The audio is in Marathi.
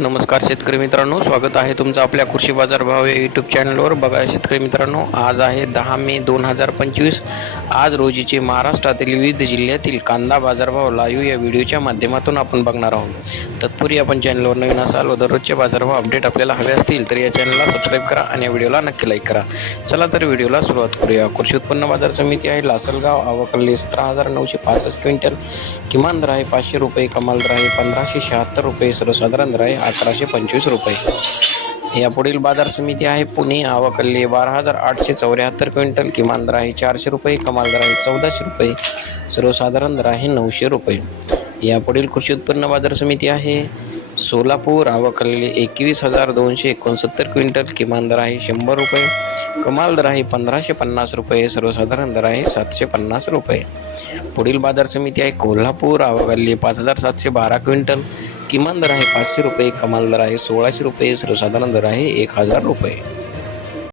नमस्कार शेतकरी मित्रांनो स्वागत आहे तुमचं आपल्या कृषी बाजार भाव या यूट्यूब चॅनलवर बघा शेतकरी मित्रांनो आज आहे दहा मे दोन हजार पंचवीस. आज रोजीचे महाराष्ट्रातील विविध जिल्ह्यातील कांदा बाजारभाव लाईव्ह या व्हिडिओच्या माध्यमातून आपण बघणार आहोत. तत्पूर्वी आपण चॅनलवर नवीन असाल व दररोजचे बाजारभाव अपडेट आपल्याला हवे असतील तर या चॅनलला सबस्क्राईब करा आणि या व्हिडिओला नक्की लाईक करा. चला तर व्हिडिओला सुरुवात करूया. कृषी उत्पन्न बाजार समिती आहे लासलगाव आवकल्ली सतरा हजार नऊशे पासष्ट क्विंटल. किमान दर आहे पाचशे रुपये कमाल दर आहे पंधराशे शहात्तर रुपये सर्वसाधारण दर आहे अकराशे पंचवीस रुपये. यापुढील बाजार समिती आहे पुणे आवकल्ली बारा हजार आठशे चौऱ्याहत्तर क्विंटल. किमान दर आहे चारशे रुपये कमाल दर आहे चौदाशे रुपये सर्वसाधारण दर आहे नऊशे रुपये. यापुढील कृषी उत्पन्न बाजार समिती आहे. सोलापूर आवकल्ली एकवीस हजार दोनशे एकोणसत्तर क्विंटल किमान दर आहे शंभर रुपये. कमाल दर आहे पंधराशे पन्नास रुपये सर्वसाधारण दर आहे सातशे पन्नास रुपये. पुढील बाजार समिती आहे कोल्हापूर आवगल्ली पाच हजार सातशे बारा क्विंटल किमान दर आहे पाचशे रुपये कमाल दर आहे सोळाशे रुपये सर्वसाधारण दर आहे एक हजार रुपये.